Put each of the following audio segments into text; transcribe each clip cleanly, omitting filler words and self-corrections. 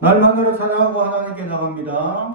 날마다를 찬양하고 하나님께 나갑니다.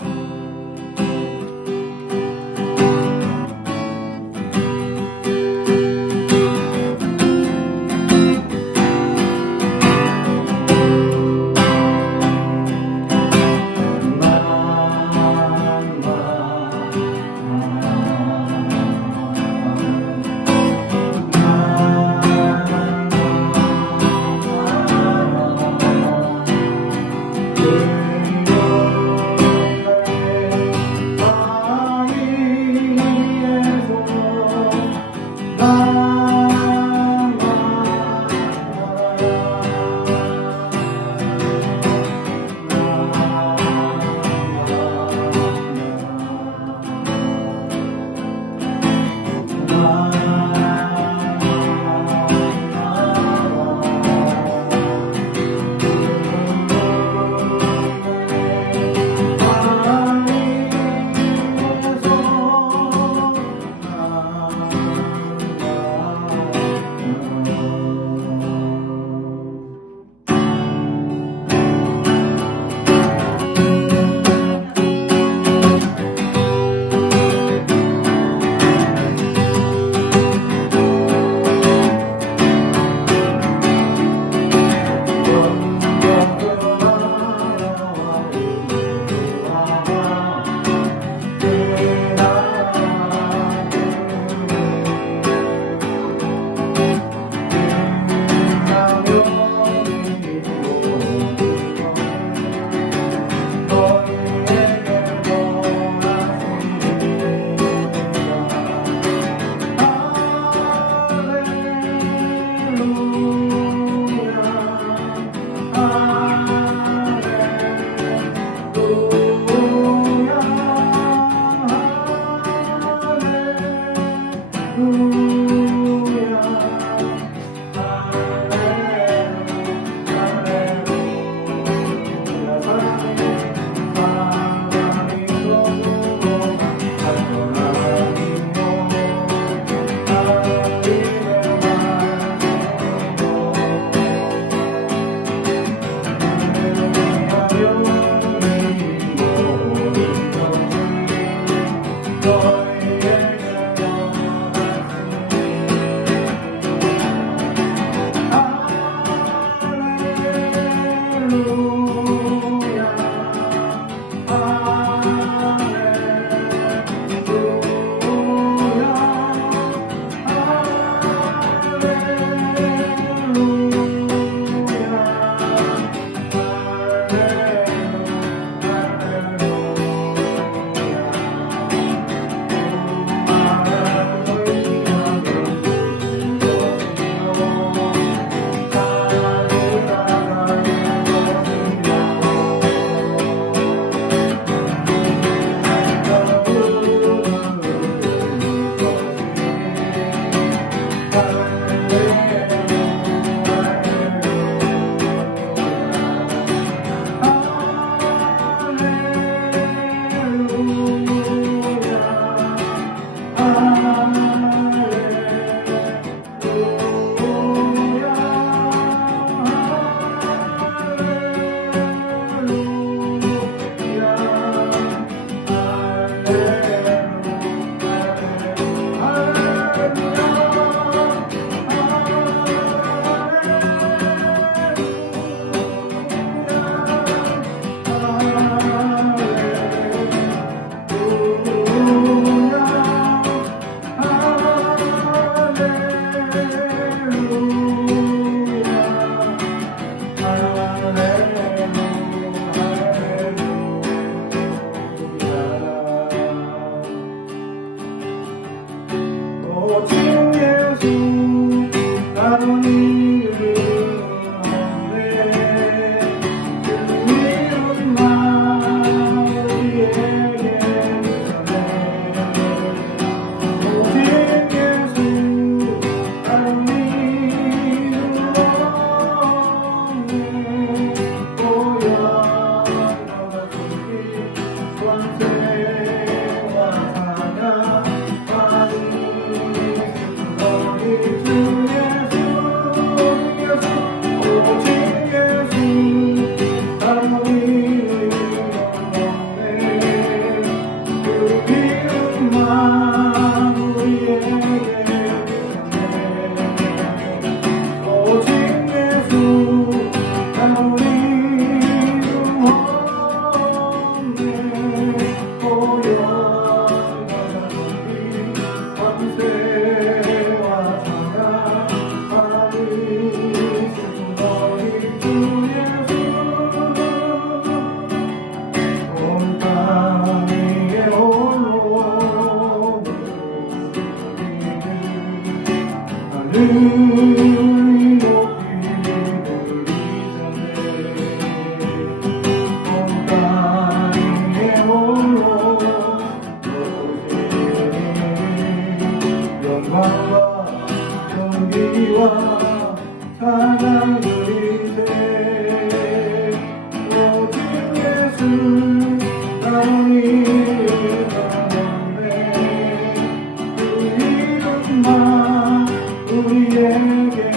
이름만 우리에게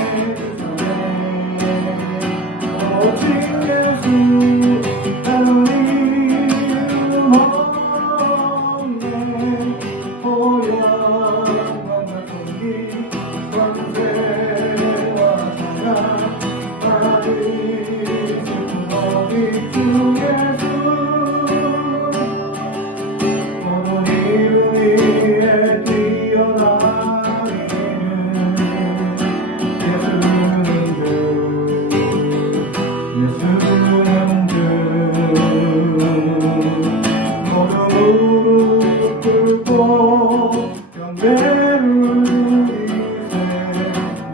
오직 예수 다른 이름 없네 영광과 존귀 권세와 찬양 받으신 너희 주 예수 모든 이름 위에 뛰어나기는 예수는 주 모든 무릎 꿇고 경배를 드리세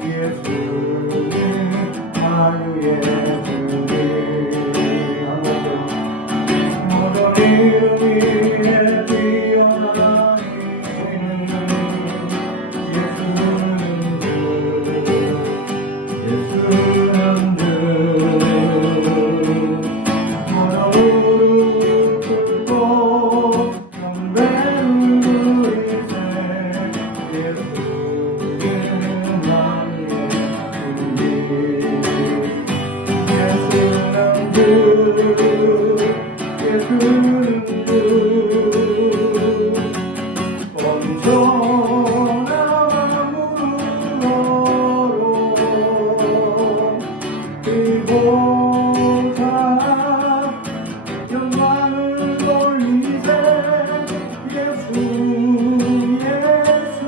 예수님 아유 예수님 모든 이름 위에 뛰어나기는 예수는 주 영광을 돌리세 예수 예수는 주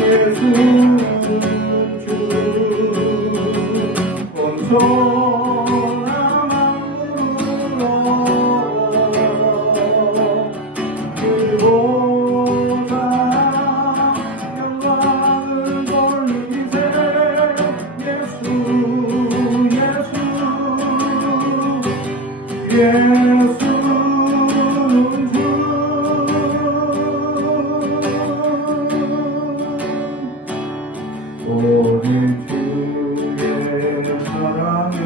예수는 주 온손한 마음으로 그보다 영광을 돌리세 예수 예수는 주 우리 주의 사랑에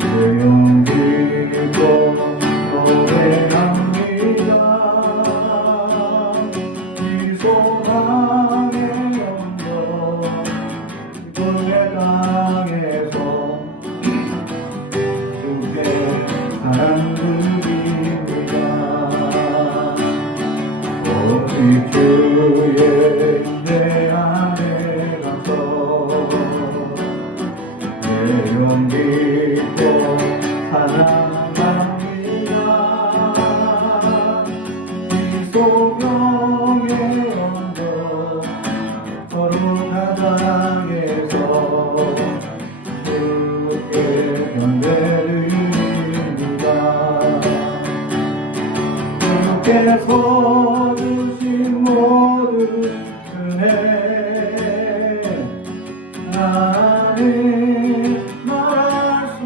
내 용기로 노래합니다 이 소망의 언덕 이곳의 땅에서 주께 사랑 드립니다 오직 주의 내 안에 가서 내 용기로 사랑합니다 이 소명의 언덕 거룩한 땅에서 주께 연대드립니다 주께서 주신 모든 은혜 나는 말할 수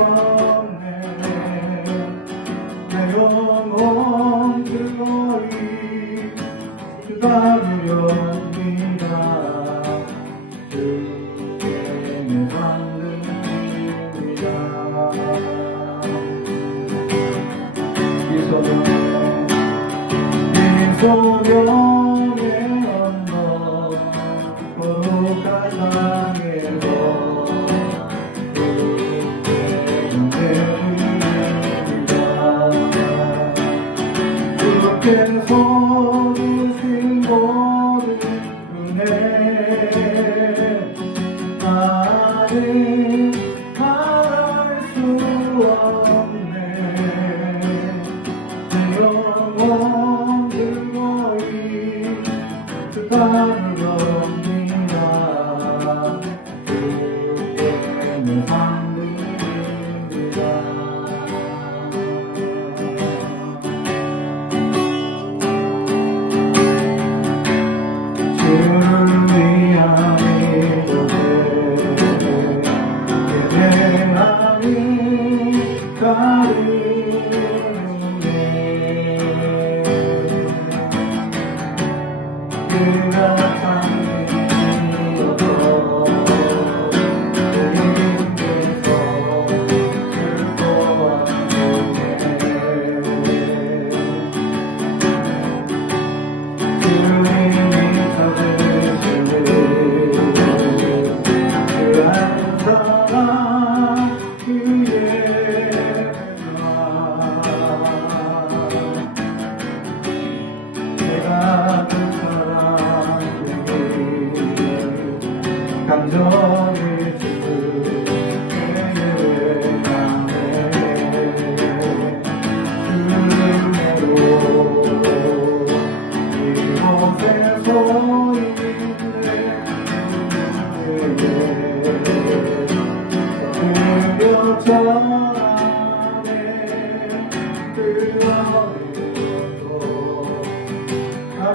없네 내 영혼 그거리 주가드렵니다 주께 내 만듭니다 이 소명의 언덕 거룩한 땅에서 주께 연대드립니다 주께서 주신 모든 은혜 나는 말할 수 없네 내 영혼 그거리 주가드렵니다 주께 내 삶드립니다 주를 위한 이곳에 예배하니 가르네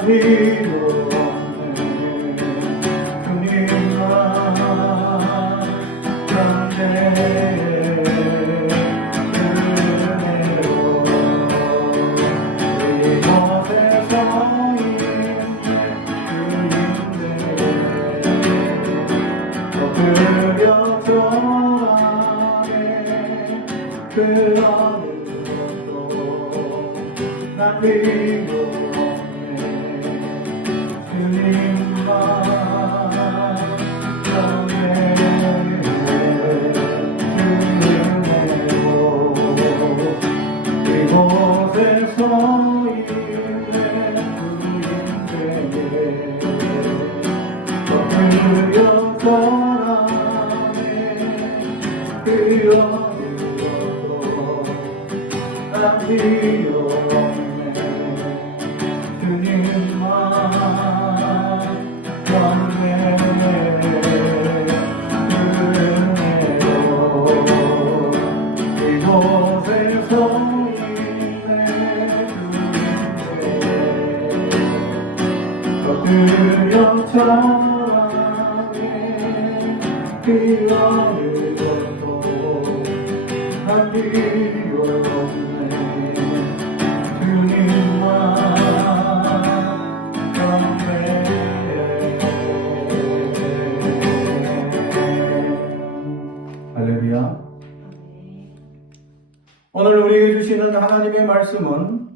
필요 없네 주님만 그런데 그 어느것도 난 필요 없네 주님만 이곳에 서 있네 주인에게 엎드려서라네 그 어느것도 난 필요 없네 주님만 천하에 피어를 걷고 한 필요 없네 주님만 경배 할렐루야. 오늘 우리에게 주시는 하나님의 말씀은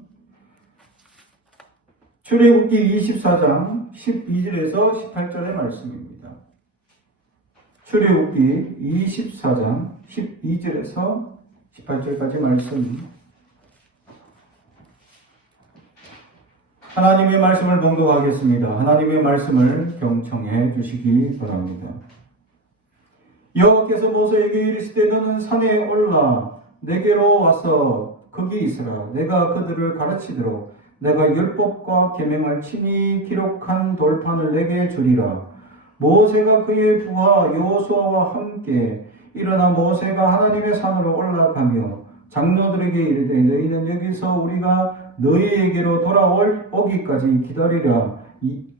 출애굽기 24장 12절에서 18절의 말씀입니다. 출애굽기 24장 12절에서 18절까지 말씀. 하나님의 말씀을 봉독하겠습니다. 하나님의 말씀을 경청해 주시기 바랍니다. 여호와께서 모세에게 이르시되 너는 산에 올라 내게로 와서 거기 있으라. 내가 그들을 가르치도록 내가 율법과 계명을 친히 기록한 돌판을 내게 주리라. 모세가 그의 부하 여호수아와 함께 일어나 모세가 하나님의 산으로 올라가며 장로들에게 이르되 너희는 여기서 우리가 너희에게로 돌아오기까지 기다리라.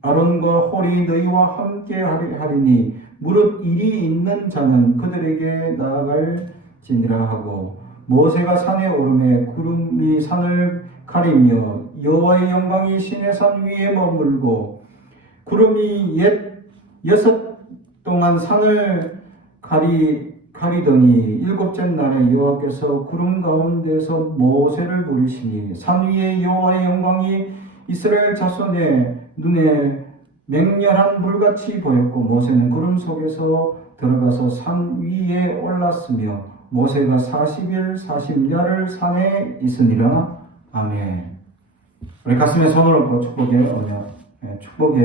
아론과 홀이 너희와 함께 하리니 무릇 일이 있는 자는 그들에게 나아갈지니라 하고 모세가 산에 오르매 구름이 산을 가리며 여호와의 영광이 시내 산 위에 머물고 구름이 여섯 동안 산을 가리더니 일곱째 날에 여호와께서 구름 가운데서 모세를 부르시니 산 위에 여호와의 영광이 이스라엘 자손의 눈에 맹렬한 불같이 보였고 모세는 구름 속에서 들어가서 산 위에 올랐으며 모세가 40일 40야를 산에 있으니라. 아멘. 우리 가슴에 손을 얹고 축복에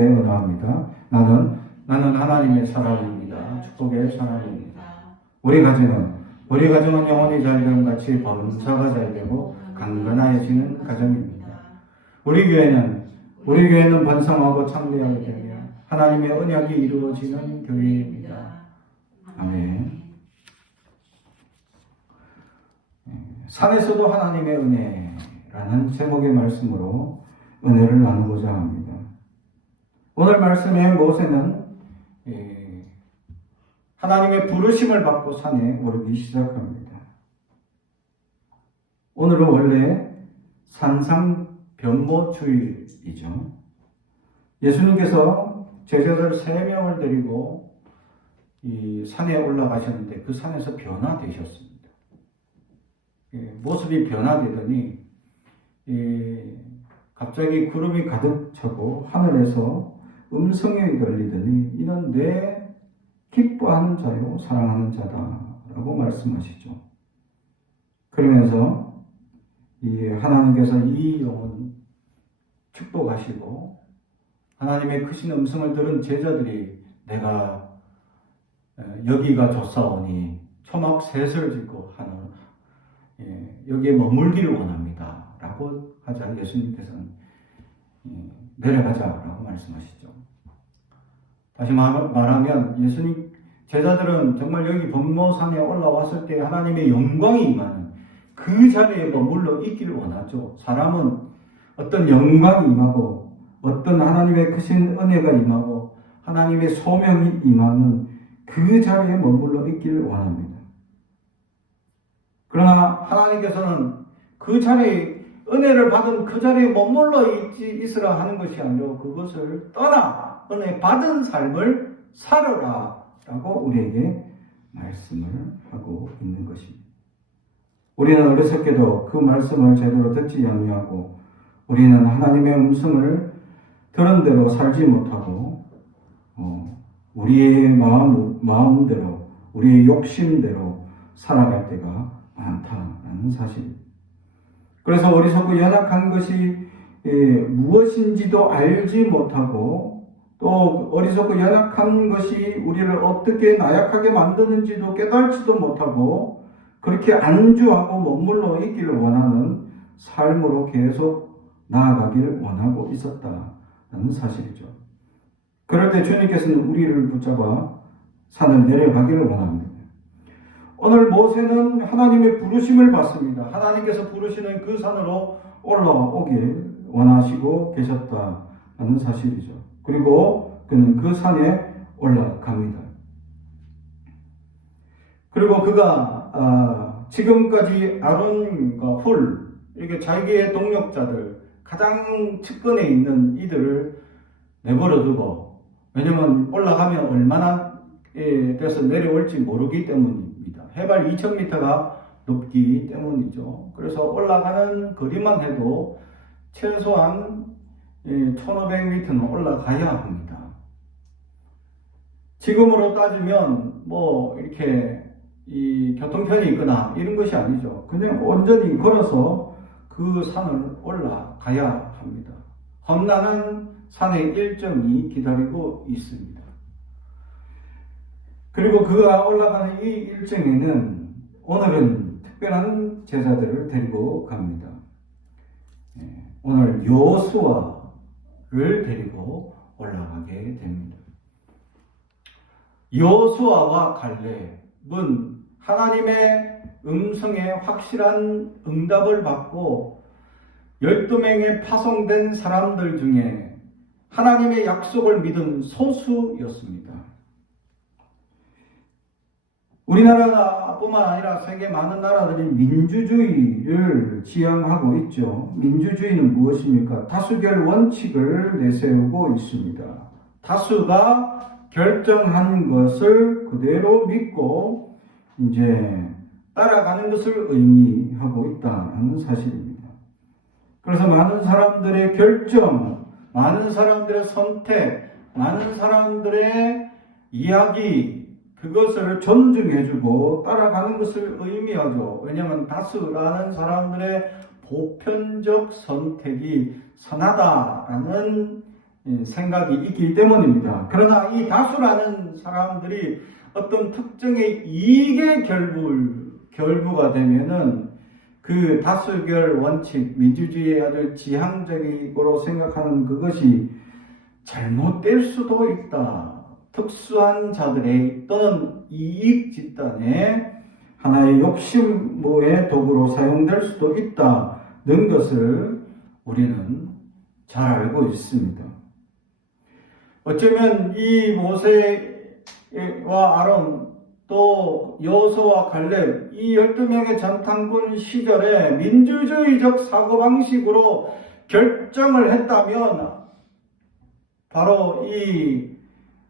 언어합니다. 나는 하나님의 사람입니다. 축복의 사람입니다. 우리 가정은 영혼이 잘됨 같이 범사가 잘되고 강건해지는 가정입니다. 우리 교회는 번성하고 창대하게 되며 하나님의 언약이 이루어지는 교회입니다. 아멘. 산에서도 하나님의 은혜라는 제목의 말씀으로 은혜를 나누고자 합니다. 오늘 말씀에 모세는 하나님의 부르심을 받고 산에 오르기 시작합니다. 오늘은 원래 산상변모주일이죠. 예수님께서 제자들 3명을 데리고 이 산에 올라가셨는데 그 산에서 변화되셨습니다. 모습이 변화되더니 갑자기 구름이 가득 차고 하늘에서 음성이 들리더니 이는 내 기뻐하는 자요 사랑하는 자다라고 말씀하시죠. 그러면서 하나님께서 이 영혼 축복하시고 하나님의 크신 음성을 들은 제자들이 내가 여기가 좋사오니 초막 셋을 짓고 하는 여기에 머물기를 원합니다 라고 하자 예수님께서는 내려가자라고 말씀하시죠. 다시 말하면 예수님 제자들은 정말 여기 범모산에 올라왔을 때 하나님의 영광이 임하는 그 자리에 머물러 있기를 원하죠. 사람은 어떤 영광이 임하고 어떤 하나님의 크신 은혜가 임하고 하나님의 소명이 임하는 그 자리에 머물러 있기를 원합니다. 그러나 하나님께서는 그 자리에 은혜를 받은 그 자리에 머물러 있으라 하는 것이 아니라 그것을 떠나 은혜 받은 삶을 살아라 라고 우리에게 말씀을 하고 있는 것입니다. 우리는 어리석게도 그 말씀을 제대로 듣지 아니하고 우리는 하나님의 음성을 들은 대로 살지 못하고 우리의 마음대로 우리의 욕심대로 살아갈 때가 많다라는 사실입니다. 그래서 어리석고 연약한 것이 무엇인지도 알지 못하고 또 어리석고 연약한 것이 우리를 어떻게 나약하게 만드는지도 깨달지도 못하고 그렇게 안주하고 머물러 있기를 원하는 삶으로 계속 나아가기를 원하고 있었다는 사실이죠. 그럴 때 주님께서는 우리를 붙잡아 산을 내려가기를 원합니다. 오늘 모세는 하나님의 부르심을 받습니다. 하나님께서 부르시는 그 산으로 올라오길 원하시고 계셨다는 사실이죠. 그리고 그는 그 산에 올라갑니다. 그리고 그가 지금까지 아론과 훌 이렇게 자기의 동력자들 가장 측근에 있는 이들을 내버려두고 왜냐면 올라가면 얼마나 돼서 내려올지 모르기 때문입니다. 해발 2000m가 높기 때문이죠. 그래서 올라가는 거리만 해도 최소한 1500m는 올라가야 합니다. 지금으로 따지면 뭐 이렇게 이 교통편이 있거나 이런 것이 아니죠. 그냥 온전히 걸어서 그 산을 올라가야 합니다. 험난한 산의 일정이 기다리고 있습니다. 그리고 그가 올라가는 이 일정에는 오늘은 특별한 제자들을 데리고 갑니다. 오늘 여호수아를 데리고 올라가게 됩니다. 여호수아와 갈렙은 하나님의 음성에 확실한 응답을 받고 12명의 파송된 사람들 중에 하나님의 약속을 믿은 소수였습니다. 우리나라뿐만 아니라 세계 많은 나라들이 민주주의를 지향하고 있죠. 민주주의는 무엇입니까? 다수결 원칙을 내세우고 있습니다. 다수가 결정한 것을 그대로 믿고 이제 따라가는 것을 의미하고 있다는 사실입니다. 그래서 많은 사람들의 결정, 많은 사람들의 선택, 많은 사람들의 이야기 그것을 존중해주고 따라가는 것을 의미하죠. 왜냐하면 다수라는 사람들의 보편적 선택이 선하다라는 생각이 있기 때문입니다. 그러나 이 다수라는 사람들이 어떤 특정의 이익의 결부가 되면은 그 다수결 원칙, 민주주의의 아주 지향적으로 생각하는 그것이 잘못될 수도 있다. 특수한 자들의 또는 이익 집단의 하나의 욕심의 도구로 사용될 수도 있다는 것을 우리는 잘 알고 있습니다. 어쩌면 이 모세와 아론 또 여호수아와 갈렙 이 12명의 전탄군 시절에 민주주의적 사고방식으로 결정을 했다면 바로 이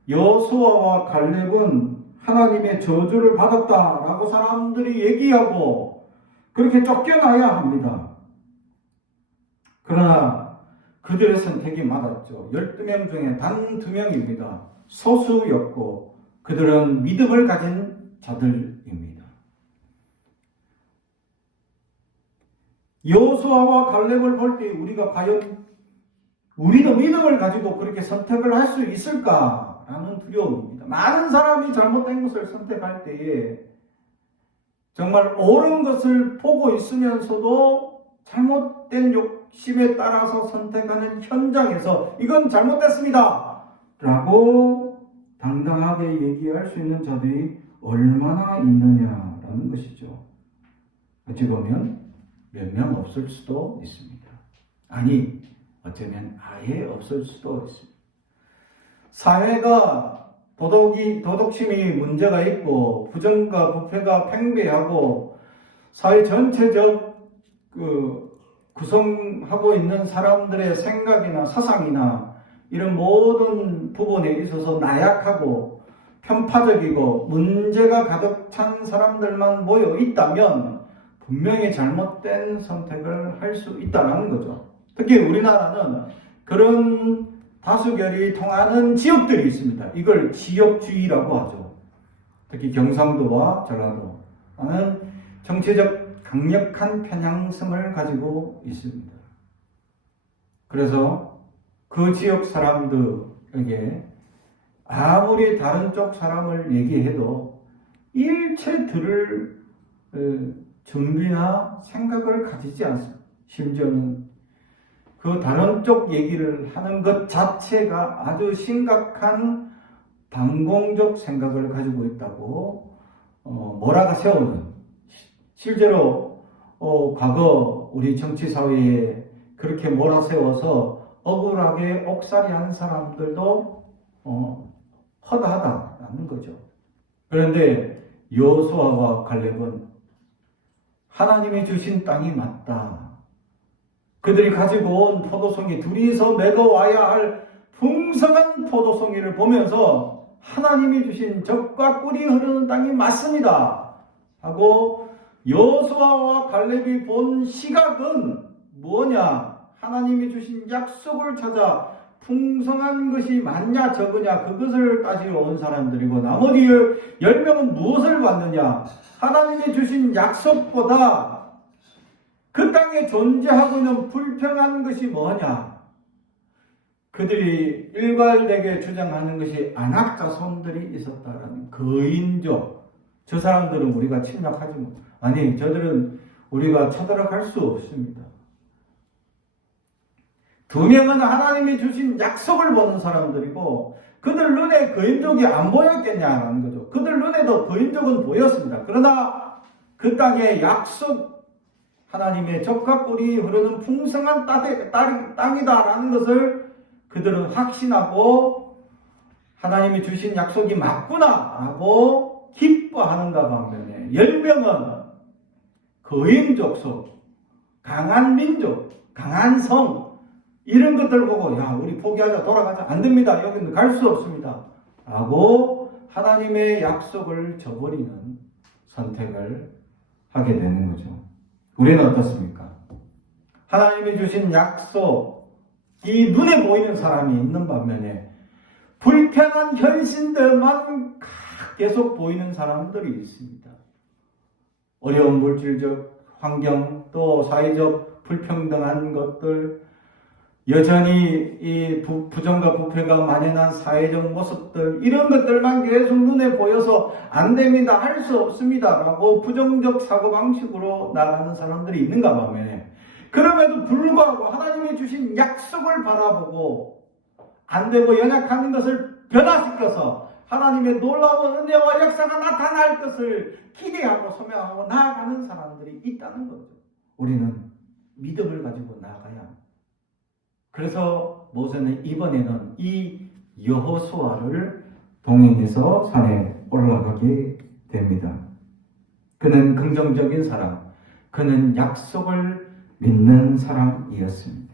여호수아와 갈렙은 하나님의 저주를 받았다라고 사람들이 얘기하고 그렇게 쫓겨나야 합니다. 그러나 그들의 선택이 맞았죠. 12명 중에 단 2명입니다. 소수였고 그들은 믿음을 가진 자들입니다. 여호수아와 갈렙을 볼 때 우리가 과연 우리도 믿음을 가지고 그렇게 선택을 할 수 있을까라는 두려움입니다. 많은 사람이 잘못된 것을 선택할 때에 정말 옳은 것을 보고 있으면서도 잘못된 욕심에 따라서 선택하는 현장에서 이건 잘못됐습니다 라고 당당하게 얘기할 수 있는 자들이 얼마나 있느냐라는 것이죠. 어찌 보면 몇 명 없을 수도 있습니다. 아니 어쩌면 아예 없을 수도 있습니다. 사회가 도덕심이 문제가 있고 부정과 부패가 팽배하고 사회 전체적 구성하고 있는 사람들의 생각이나 사상이나 이런 모든 부분에 있어서 나약하고 편파적이고 문제가 가득 찬 사람들만 모여 있다면 분명히 잘못된 선택을 할 수 있다는 거죠. 특히 우리나라는 그런 다수결이 통하는 지역들이 있습니다. 이걸 지역주의라고 하죠. 특히 경상도와 전라도는 정치적 강력한 편향성을 가지고 있습니다. 그래서 그 지역 사람들에게 아무리 다른 쪽 사람을 얘기해도 일체 들을 준비나 생각을 가지지 않습니다. 심지어는 그 다른 쪽 얘기를 하는 것 자체가 아주 심각한 반공적 생각을 가지고 있다고 몰아가 세우는, 실제로 과거 우리 정치사회에 그렇게 몰아세워서 억울하게 옥살이한 사람들도 허다하다라는 거죠. 그런데 여호수아와 갈렙은 하나님이 주신 땅이 맞다. 그들이 가지고 온 포도송이, 둘이서 메어와야 할 풍성한 포도송이를 보면서 하나님이 주신 젖과 꿀이 흐르는 땅이 맞습니다 하고 여호수아와 갈렙이 본 시각은 뭐냐? 하나님이 주신 약속을 찾아 풍성한 것이 많냐 적으냐 그것을 따지러 온 사람들이고, 나머지 10명은 무엇을 봤느냐? 하나님이 주신 약속보다 그 땅에 존재하고 있는 불평한 것이 뭐냐? 그들이 일괄되게 주장하는 것이 안악자손들이 있었다라는 거인족. 저 사람들은 우리가 침략하지 못. 아니, 저들은 우리가 쳐들어갈 수 없습니다. 2명은 하나님이 주신 약속을 보는 사람들이고 그들 눈에 거인족이 안 보였겠냐는 거죠. 그들 눈에도 거인족은 보였습니다. 그러나 그 땅의 약속, 하나님의 젖과 꿀이 흐르는 풍성한 땅이다라는 것을 그들은 확신하고 하나님이 주신 약속이 맞구나라고 기뻐하는가 반면에 10명은 거인족 속, 강한 민족, 강한 성 이런 것들 보고 야 우리 포기하자, 돌아가자, 안 됩니다, 여기는 갈 수 없습니다 라고 하나님의 약속을 저버리는 선택을 하게 되는 거죠. 우리는 어떻습니까? 하나님이 주신 약속이 눈에 보이는 사람이 있는 반면에 불편한 현실들만 계속 보이는 사람들이 있습니다. 어려운 물질적 환경, 또 사회적 불평등한 것들, 여전히 이 부정과 부패가 만연한 사회적 모습들, 이런 것들만 계속 눈에 보여서 안 됩니다, 할 수 없습니다 라고 부정적 사고방식으로 나가는 사람들이 있는가 반면에, 그럼에도 불구하고 하나님이 주신 약속을 바라보고 안 되고 연약한 것을 변화시켜서 하나님의 놀라운 은혜와 역사가 나타날 것을 기대하고 소명하고 나아가는 사람들이 있다는 거죠. 우리는 믿음을 가지고 나아가야 합니다. 그래서 모세는 이번에는 이 여호수아를 동행해서 산에 올라가게 됩니다. 그는 긍정적인 사람, 그는 약속을 믿는 사람이었습니다.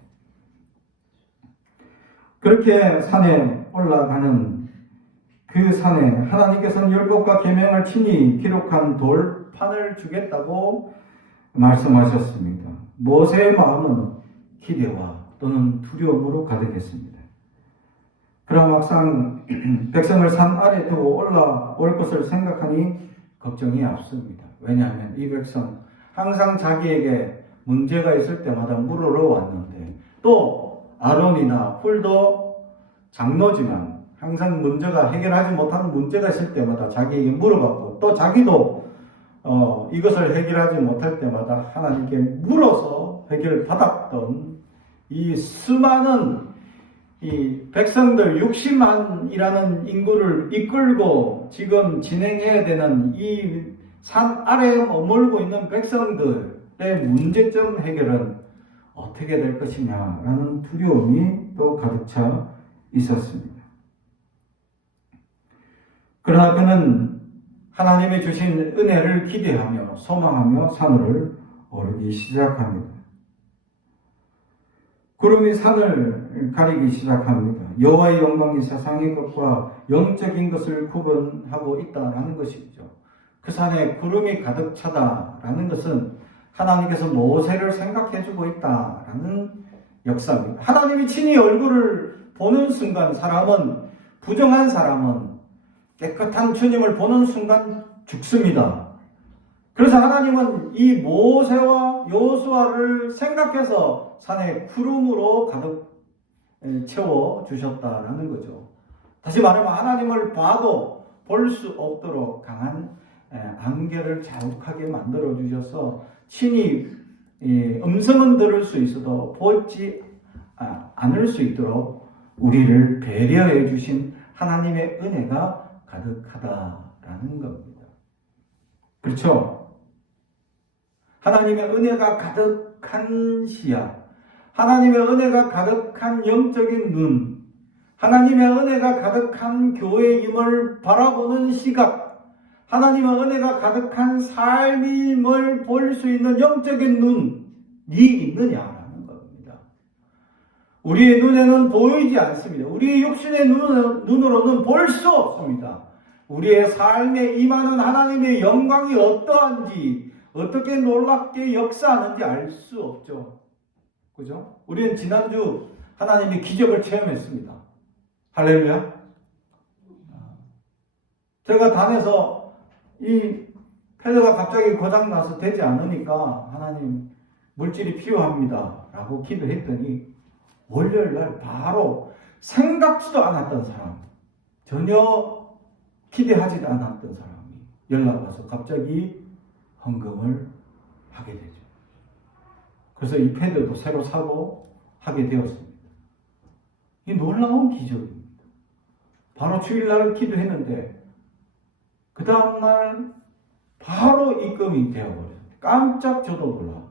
그렇게 산에 올라가는 그 산에 하나님께서는 율법과 계명을 친히 기록한 돌판을 주겠다고 말씀하셨습니다. 모세의 마음은 기대와 또는 두려움으로 가득했습니다. 그럼 막상 백성을 산 아래 두고 올라올 것을 생각하니 걱정이 앞섭니다. 왜냐하면 이 백성 항상 자기에게 문제가 있을 때마다 물으러 왔는데, 또 아론이나 훌도 장로지만 항상 문제가 해결하지 못하는 문제가 있을 때마다 자기에게 물어봤고, 또 자기도 이것을 해결하지 못할 때마다 하나님께 물어서 해결받았던 이 수많은 이 백성들 60만이라는 인구를 이끌고 지금 진행해야 되는 이 산 아래에 머물고 있는 백성들의 문제점 해결은 어떻게 될 것이냐라는 두려움이 또 가득 차 있었습니다. 그러나 그는 하나님이 주신 은혜를 기대하며 소망하며 산을 오르기 시작합니다. 구름이 산을 가리기 시작합니다. 여호와의 영광이 세상의 것과 영적인 것을 구분하고 있다라는 것이죠. 그 산에 구름이 가득 차다라는 것은 하나님께서 모세를 생각해주고 있다라는 역사입니다. 하나님이 친히 얼굴을 보는 순간 부정한 사람은 깨끗한 주님을 보는 순간 죽습니다. 그래서 하나님은 이 모세와 여호수아를 생각해서 산에 구름으로 가득 채워 주셨다라는 거죠. 다시 말하면 하나님을 봐도 볼 수 없도록 강한 안개를 자욱하게 만들어 주셔서 친히 음성은 들을 수 있어도 보지 않을 수 있도록 우리를 배려해 주신 하나님의 은혜가 가득하다라는 겁니다. 그렇죠? 하나님의 은혜가 가득한 시야, 하나님의 은혜가 가득한 영적인 눈, 하나님의 은혜가 가득한 교회임을 바라보는 시각, 하나님의 은혜가 가득한 삶임을 볼 수 있는 영적인 눈이 있느냐라는 겁니다. 우리의 눈에는 보이지 않습니다. 우리의 육신의 눈으로는 볼 수 없습니다. 우리의 삶에 임하는 하나님의 영광이 어떠한지, 어떻게 놀랍게 역사하는지 알 수 없죠. 그죠? 우리는 지난주 하나님의 기적을 체험했습니다. 할렐루야. 제가 단에서 이 패드가 갑자기 고장나서 되지 않으니까 하나님 물질이 필요합니다 라고 기도했더니 월요일날 바로 생각지도 않았던 사람, 전혀 기대하지도 않았던 사람이 연락 와서 갑자기 헌금을 하게 되죠. 그래서 이 패드도 새로 사고 하게 되었습니다. 이 놀라운 기적입니다. 바로 주일날 기도했는데 그 다음날 바로 입금이 되어버렸어요. 깜짝 저도 놀라.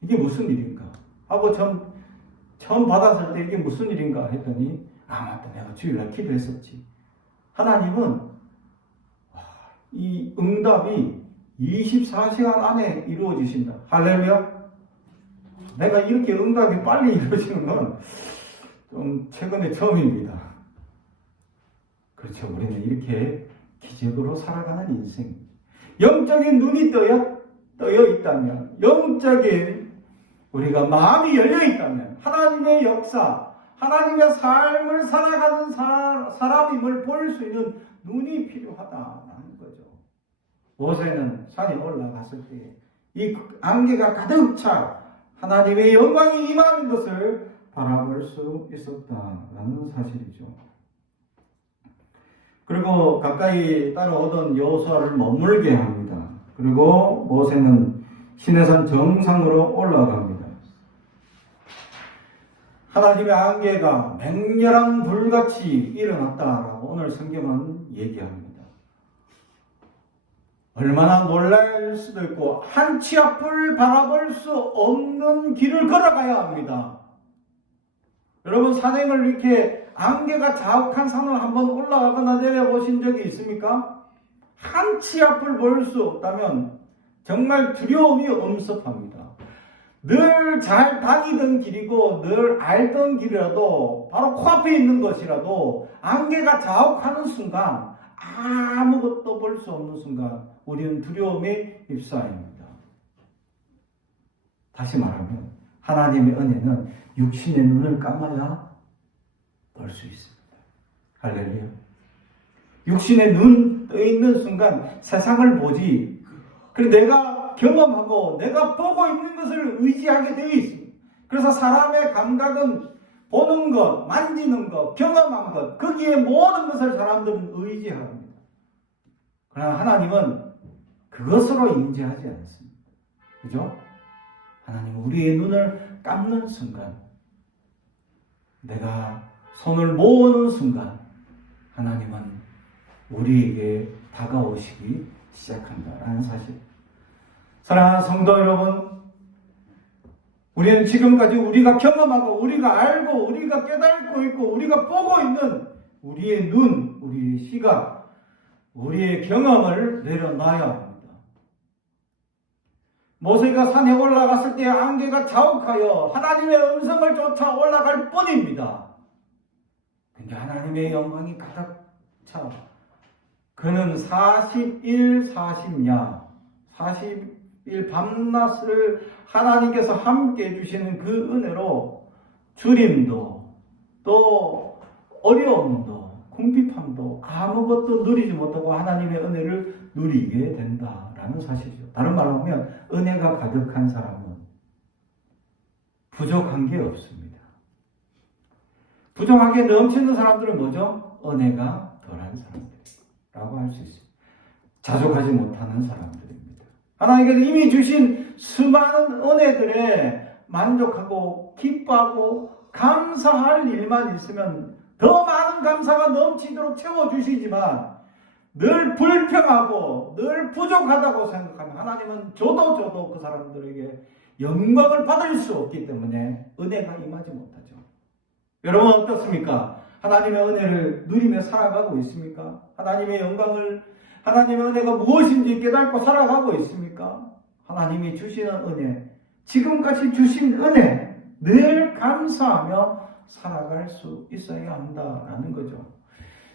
이게 무슨 일인가 하고 처음 받았을 때 이게 무슨 일인가 했더니 맞다, 내가 주일날 기도했었지. 하나님은 이 응답이 24시간 안에 이루어지신다. 할렐루야. 내가 이렇게 응답이 빨리 이루어지는 건 좀 최근에 처음입니다. 그렇죠. 우리는 이렇게 기적으로 살아가는 인생. 영적인 눈이 떠여 있다면, 영적인 우리가 마음이 열려 있다면, 하나님의 역사, 하나님의 삶을 살아가는 사람임을 볼 수 있는 눈이 필요하다는 거죠. 모세는 산에 올라갔을 때 이 안개가 가득 차 하나님의 영광이 임하는 것을 바라볼 수 있었다라는 사실이죠. 그리고 가까이 따라오던 여호수아를 머물게 합니다. 그리고 모세는 시내산 정상으로 올라갑니다. 하나님의 안개가 맹렬한 불같이 일어났다라고 오늘 성경은 얘기합니다. 얼마나 놀랄 수도 있고 한 치 앞을 바라볼 수 없는 길을 걸어가야 합니다. 여러분 산행을 이렇게 안개가 자욱한 산을 한번 올라가거나 내려보신 적이 있습니까? 한 치 앞을 볼 수 없다면 정말 두려움이 엄습합니다. 늘 잘 다니던 길이고 늘 알던 길이라도 바로 코앞에 있는 것이라도 안개가 자욱하는 순간 아무것도 볼 수 없는 순간 우리는 두려움에 휩싸입니다. 다시 말하면 하나님의 은혜는 육신의 눈을 감아야 볼 수 있습니다. 할렐루야. 육신의 눈 떠 있는 순간 세상을 보지. 그리고 내가 경험하고 내가 보고 있는 것을 의지하게 되어 있습니다. 그래서 사람의 감각은 보는 것, 만지는 것, 경험한 것, 거기에 모든 것을 사람들은 의지합니다. 그러나 하나님은 그것으로 임재하지 않습니다. 그죠? 하나님은 우리의 눈을 감는 순간, 내가 손을 모으는 순간 하나님은 우리에게 다가오시기 시작한다라는 사실. 사랑하는 성도 여러분, 우리는 지금까지 우리가 경험하고 우리가 알고 우리가 깨닫고 있고 우리가 보고 있는 우리의 눈, 우리의 시각, 우리의 경험을 내려놔야 합니다. 모세가 산에 올라갔을 때 안개가 자욱하여 하나님의 음성을 쫓아 올라갈 뿐입니다. 근데 하나님의 영광이 가득 차. 그는 40일 40야 40일 밤낮을 하나님께서 함께 해주시는 그 은혜로 주림도 또 어려움도 궁핍함도 아무것도 누리지 못하고 하나님의 은혜를 누리게 된다라는 사실이죠. 다른 말로 하면 은혜가 가득한 사람은 부족한 게 없습니다. 부족하게 넘치는 사람들은 뭐죠? 은혜가 덜한 사람들이라고 할 수 있습니다. 자족하지 못하는 사람들입니다. 하나님께서 이미 주신 수많은 은혜들에 만족하고 기뻐하고 감사할 일만 있으면 더 많은 감사가 넘치도록 채워주시지만 늘 불평하고 늘 부족하다고 생각하면 하나님은 줘도 그 사람들에게 영광을 받을 수 없기 때문에 은혜가 임하지 못하죠. 여러분 어떻습니까? 하나님의 은혜를 누리며 살아가고 있습니까? 하나님의 영광을, 하나님의 은혜가 무엇인지 깨닫고 살아가고 있습니까? 하나님이 주시는 은혜, 지금까지 주신 은혜 늘 감사하며 살아갈 수 있어야 한다라는 거죠.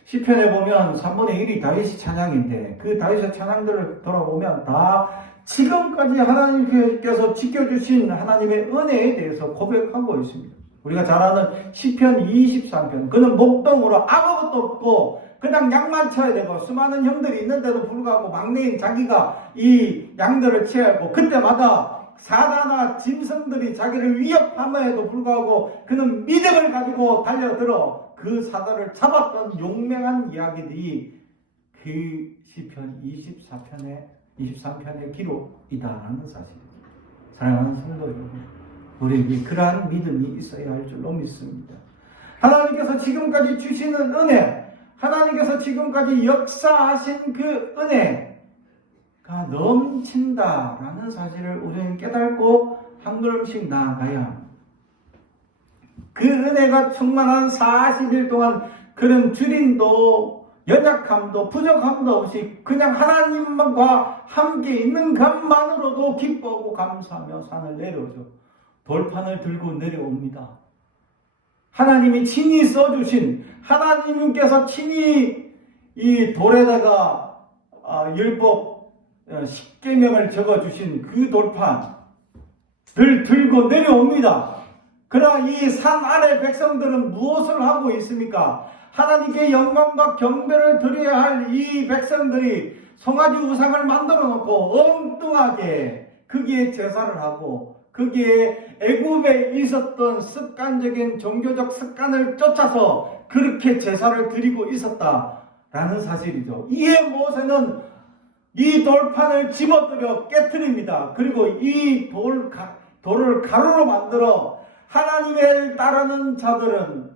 시편에 보면 3분의 1이 다윗의 찬양인데 그 다윗의 찬양들을 돌아보면 다 지금까지 하나님께서 지켜주신 하나님의 은혜에 대해서 고백하고 있습니다. 우리가 잘 아는 시편 23편, 그는 목동으로 아무것도 없고 그냥 양만 쳐야 되고 수많은 형들이 있는데도 불구하고 막내인 자기가 이 양들을 치어야 하고 그때마다 사자나 짐승들이 자기를 위협함에도 불구하고 그는 믿음을 가지고 달려들어 그 사자를 잡았던 용맹한 이야기들이 그 시편 23편의 기록이다라는 사실입니다. 사랑하는 성도 여러분, 우리에게 그러한 믿음이 있어야 할 줄로 믿습니다. 하나님께서 지금까지 주시는 은혜, 하나님께서 지금까지 역사하신 그 은혜가 넘친다라는 사실을 우리는 깨닫고 한 걸음씩 나아가야 합니다. 그 은혜가 충만한 40일 동안 그런 주림도 연약함도 부족함도 없이 그냥 하나님과 함께 있는 것만으로도 기뻐하고 감사하며 산을 내려오죠. 돌판을 들고 내려옵니다. 하나님이 친히 써주신, 하나님께서 친히 이 돌에다가 율법 10계명을 적어주신 그 돌판을 들고 내려옵니다. 그러나 이 산 아래 백성들은 무엇을 하고 있습니까? 하나님께 영광과 경배를 드려야 할 이 백성들이 송아지 우상을 만들어 놓고 엉뚱하게 거기에 제사를 하고 거기에 애굽에 있었던 습관적인 종교적 습관을 쫓아서 그렇게 제사를 드리고 있었다라는 사실이죠. 이에 모세는 이 돌판을 집어들여 깨트립니다. 그리고 이 돌을 가루로 만들어 하나님을 따르는 자들은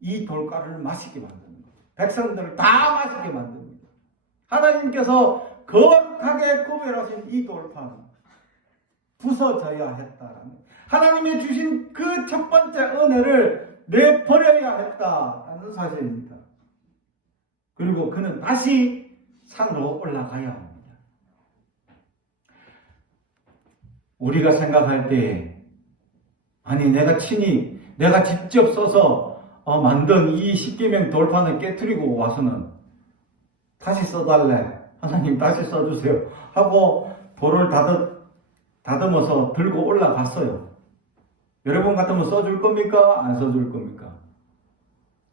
이 돌가루를 마시게 만듭니다. 백성들을 다 마시게 만듭니다. 하나님께서 거룩하게 구별하신 이 돌판은 부서져야 했다라는, 하나님이 주신 그 첫 번째 은혜를 내버려야 했다라는 사실입니다. 그리고 그는 다시 산으로 올라가야 합니다. 우리가 생각할 때 아니 내가 직접 써서 만든 이 10계명 돌판을 깨트리고 와서는 다시 써달래, 하나님 다시 써주세요 하고 돌을 다듬어서 들고 올라갔어요. 여러분 같으면 써줄 겁니까? 안 써줄 겁니까?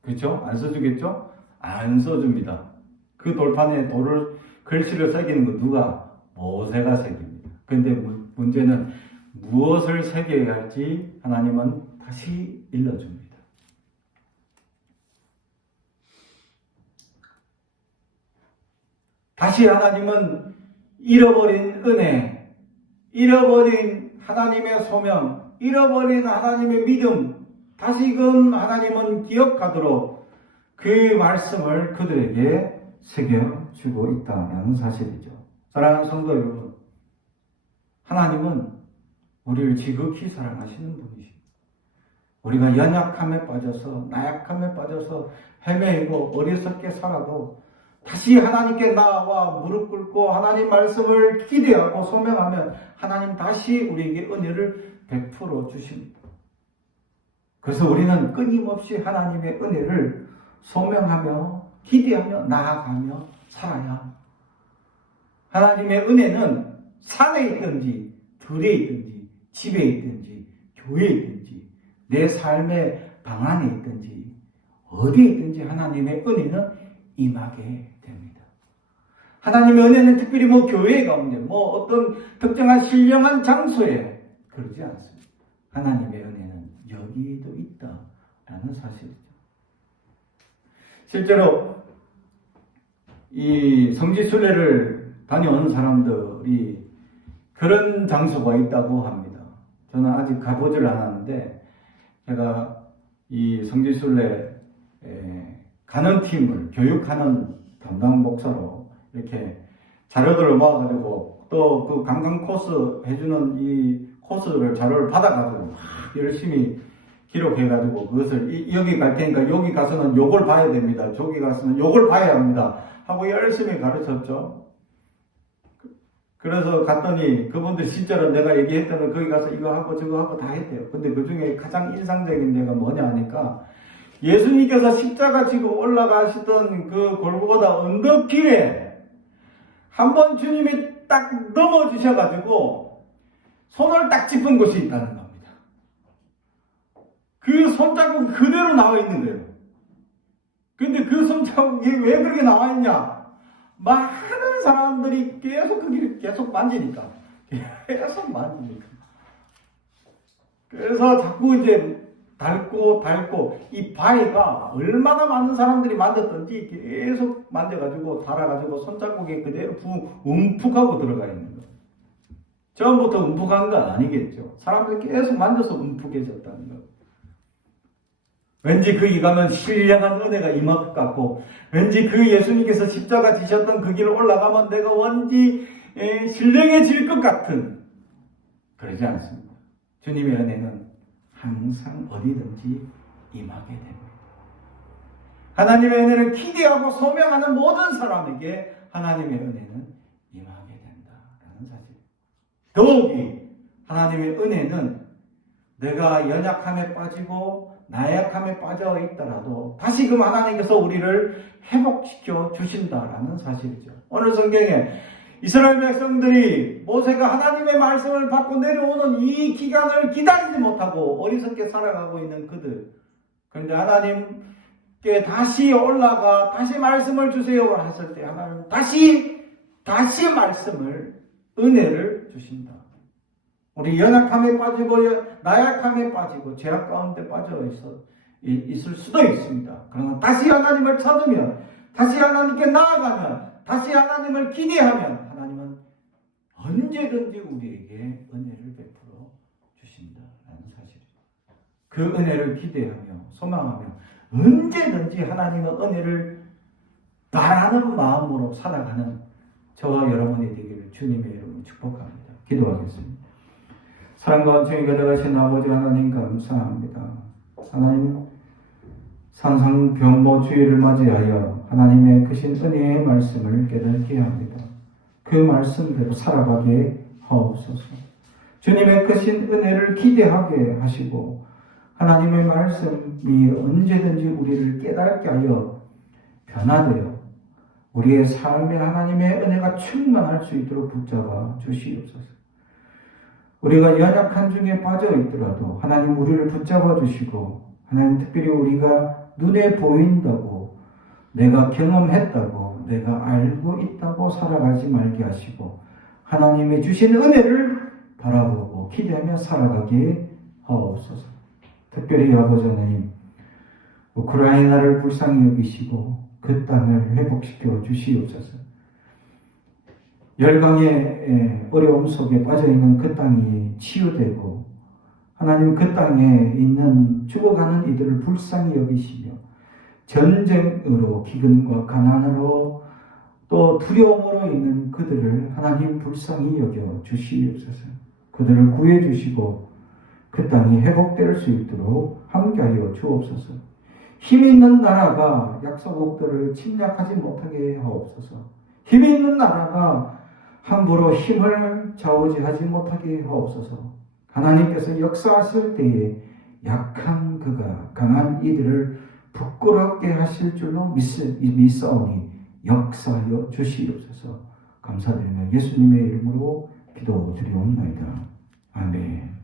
그렇죠? 안 써주겠죠? 안 써줍니다. 그 돌판에 글씨를 새기는 건 누가? 모세가 새깁니다. 그런데 문제는 무엇을 새겨야 할지 하나님은 다시 일러줍니다. 다시 하나님은 잃어버린 은혜, 잃어버린 하나님의 소명, 잃어버린 하나님의 믿음, 다시금 하나님은 기억하도록 그 말씀을 그들에게 새겨주고 있다는 사실이죠. 사랑하는 성도 여러분, 하나님은 우리를 지극히 사랑하시는 분이십니다. 우리가 연약함에 빠져서 나약함에 빠져서 헤매이고 어리석게 살아도 다시 하나님께 나아와 무릎 꿇고 하나님 말씀을 기대하고 소명하면 하나님 다시 우리에게 은혜를 베풀어 주십니다. 그래서 우리는 끊임없이 하나님의 은혜를 소명하며 기대하며 나아가며 살아야 합니다. 하나님의 은혜는 산에 있든지 들에 있든지 집에 있든지 교회에 있든지 내 삶의 방 안에 있든지 어디에 있든지 하나님의 은혜는 임하게 됩니다. 하나님의 은혜는 특별히 교회 가운데 어떤 특정한 신령한 장소에 그러지 않습니다. 하나님의 은혜는 여기도 있다라는 사실이죠. 실제로 이 성지순례를 다녀온 사람들이 그런 장소가 있다고 합니다. 저는 아직 가보질 않았는데 제가 이 성지순례 가는 팀을 교육하는 담당 목사로 이렇게 자료들을 모아가지고 또 그 관광 코스 해주는 이 코스를 자료를 받아가지고 막 열심히 기록해가지고 그것을 여기 갈 테니까 여기 가서는 요걸 봐야 됩니다. 저기 가서는 요걸 봐야 합니다. 하고 열심히 가르쳤죠. 그래서 갔더니 그분들 진짜로 내가 얘기했던 거기 가서 이거 하고 저거 하고 다 했대요. 근데 그 중에 가장 인상적인 데가 뭐냐 하니까 예수님께서 십자가 지고 올라가시던 그 골고다 언덕길에 한번 주님이 딱 넘어지셔가지고 손을 딱 짚은 곳이 있다는 겁니다. 그 손자국이 그대로 나와 있는 거예요. 근데 그 손자국이 왜 그렇게 나와 있냐? 많은 사람들이 계속 그 길을 계속 만지니까. 계속 만지니까. 그래서 자꾸 이제 닳고 이 바위가 얼마나 많은 사람들이 만졌던지 계속 만져가지고 닳아가지고 손자국에 그대로 움푹하고 들어가 있는 거예요. 처음부터 움푹한 건 아니겠죠. 사람들이 계속 만져서 움푹해졌다는 거예요. 왠지 거기 가면 신령한 은혜가 임할 것 같고 왠지 그 예수님께서 십자가 지셨던 그 길을 올라가면 내가 왠지 신령해질 것 같은 그러지 않습니다. 주님의 은혜는 항상 어디든지 임하게 됩니다. 하나님의 은혜를 기대하고 소명하는 모든 사람에게 하나님의 은혜는 임하게 된다라는 사실. 더욱이 하나님의 은혜는 내가 연약함에 빠지고 나약함에 빠져 있더라도 다시금 하나님께서 우리를 회복시켜 주신다라는 사실이죠. 오늘 성경에 이스라엘 백성들이 모세가 하나님의 말씀을 받고 내려오는 이 기간을 기다리지 못하고 어리석게 살아가고 있는 그들. 그런데 하나님께 다시 올라가 다시 말씀을 주세요 하셨을 때 하나님 다시 말씀을 은혜를 주신다. 우리 연약함에 빠지고 나약함에 빠지고 죄악 가운데 빠져 있을 수도 있습니다. 그러나 다시 하나님을 찾으면 다시 하나님께 나아가면 다시 하나님을 기대하면 하나님은 언제든지 우리에게 은혜를 베풀어 주신다라는 사실입니다. 그 은혜를 기대하며 소망하며 언제든지 하나님의 은혜를 바라는 마음으로 살아가는 저와 여러분이 되기를 주님의 이름으로 축복합니다. 기도하겠습니다. 사랑과 은총이 가득하신 아버지 하나님 감사합니다. 하나님 산상병모 주일을 맞이하여 하나님의 크신 은혜의 말씀을 깨닫게 합니다. 그 말씀대로 살아가게 하옵소서. 주님의 크신 은혜를 기대하게 하시고 하나님의 말씀이 언제든지 우리를 깨닫게 하여 변화되어 우리의 삶에 하나님의 은혜가 충만할 수 있도록 붙잡아 주시옵소서. 우리가 연약한 중에 빠져 있더라도 하나님 우리를 붙잡아 주시고 하나님 특별히 우리가 눈에 보인다고 내가 경험했다고 내가 알고 있다고 살아가지 말게 하시고 하나님의 주신 은혜를 바라보고 기대하며 살아가게 하옵소서. 특별히 아버지 하나님 우크라이나를 불쌍히 여기시고 그 땅을 회복시켜 주시옵소서. 열강의 어려움 속에 빠져있는 그 땅이 치유되고 하나님 그 땅에 있는 죽어가는 이들을 불쌍히 여기시며 전쟁으로 기근과 가난으로 또 두려움으로 있는 그들을 하나님 불쌍히 여겨 주시옵소서. 그들을 구해 주시고 그 땅이 회복될 수 있도록 함께하여 주옵소서. 힘 있는 나라가 약소국들을 침략하지 못하게 하옵소서. 힘 있는 나라가 함부로 힘을 좌우지하지 못하게 하옵소서. 하나님께서 역사하실 때에 약한 그가 강한 이들을 부끄럽게 하실 줄로 믿사오니 역사하여 주시옵소서. 감사드리며 예수님의 이름으로 기도드리옵나이다. 아멘.